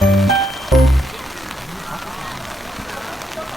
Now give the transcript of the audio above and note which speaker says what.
Speaker 1: thank you